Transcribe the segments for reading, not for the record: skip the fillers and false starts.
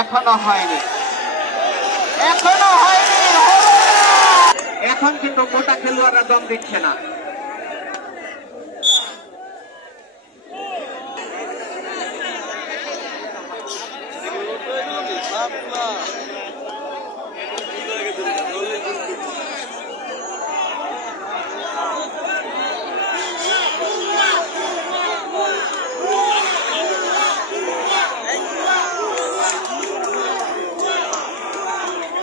এখনো হয়নি, এখনো হয়নি। এখন কিন্তু মোটা খেলোয়াড়রা দম দিচ্ছে না।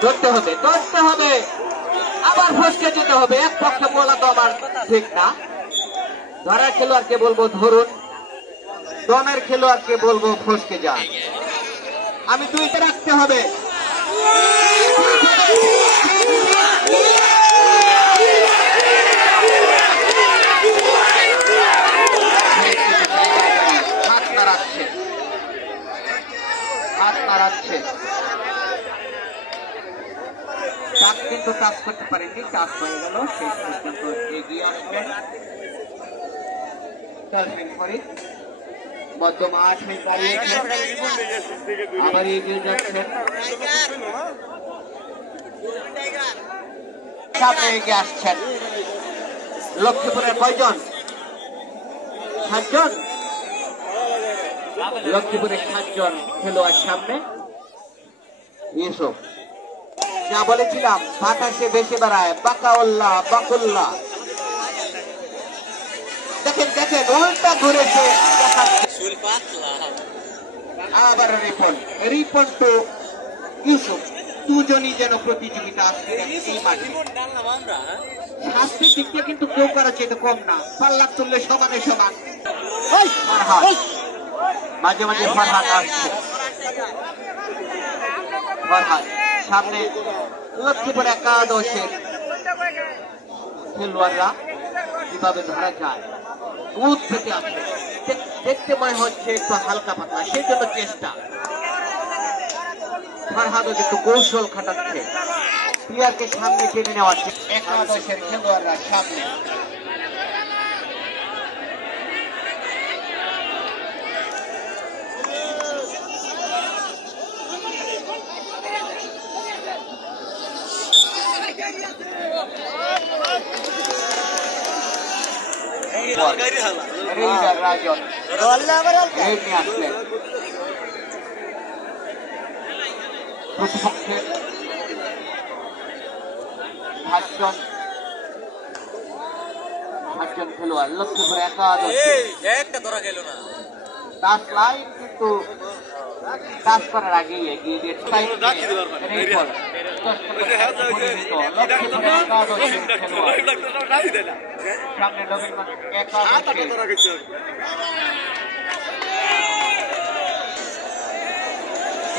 ধরতে হবে, ধরতে হবে, আবার ফসকে যেতে হবে। এক পক্ষে বলা তো আমার ঠিক না। ধরার খেলোয়াড়কে বলবো ধরুন, দমের খেলোয়াড়কে বলবো ফসকে যান। আমি দুইটা রাখতে হবে। হাত নাড়াচ্ছে, হাত নাড়াচ্ছে। টাচ কিন্তু টাচ করতে পারেনি, টাচ হয়ে গেল। শেষ পর্যন্ত এগিয়ে আসবেন মধ্য মাঠ হয়ে দাঁড়িয়েছেন, আবার এগিয়ে যাচ্ছেন, সামনে এগিয়ে আসছেন। লক্ষ্মীপুরের কয়জন? 7 জন। লক্ষ্মীপুরের 7 জন খেলোয়াড় সামনে। ইউসুফ, যা বলেছিলাম বাতাসে বেশি বেড়ায়, বাকাউল্লাহ বাকুল্লাহ। দেখেন দেখেন, উল্টা ঘুরেছে। আবার রিপন, রিপন তো ইউসুফ, দুজনই যেন প্রতিযোগিতা আসছে এই মাঠে। শাস্তির দিকটা কিন্তু কেউ করার চেয়ে কম না, পাল্লা তুললে সমানে সমান। মাঝে মাঝে ফরহাদ আসছে, ফরহাদ সামনে। লক্ষ্মীপুর একাদশের খেলোয়াড়রা কিভাবে ধরা যায়, দুধ থেকে আসে, দেখতে মনে হচ্ছে একটু হালকা পাতলা, সেই জন্য চেষ্টা। ফরহাদও কিন্তু কৌশল খাটাচ্ছে, প্লেয়ারকে সামনে টেনে নেওয়া। একাদশের খেলোয়াড়রা সামনে। রাজন আসলেন প্রতিপক্ষে 7 জন খেলোয়াড়। লক্ষ্মীপুর একাদশ টাচ লাইন কিন্তু টাচ করার আগেই এগিয়ে দিয়ে সামনে নবীন একাদশ।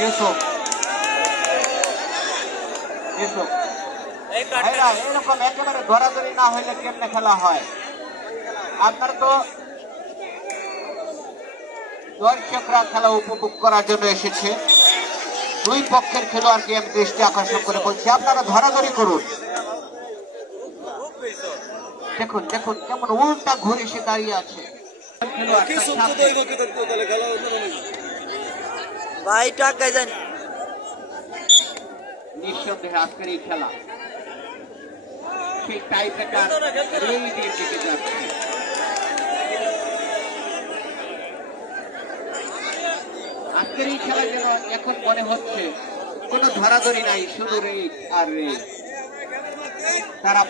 ইউসুফ, ইউসুফ এরকম একেবারে ধরাধরি না হইলে কেমনে খেলা হয়? আপনারা তো দর্শকরা খেলা উপভোগ করার জন্য এসেছে। দুই পক্ষের খেলোয়াড়কে আমি দৃষ্টি আকর্ষণ করে বলছি, আপনারা ধরাধরি করুন। দেখুন দেখুন কেমন উল্টা ঘুরে সে দাঁড়িয়ে আছে। নিঃসন্দেহে আজকের এই খেলা সেই টাই ব্রেকার দিকে যাচ্ছে। আজকের এই খেলা যেন এখন মনে হচ্ছে কোনো ধরাধরি নাই, শুধু রেড আর রেড। তারা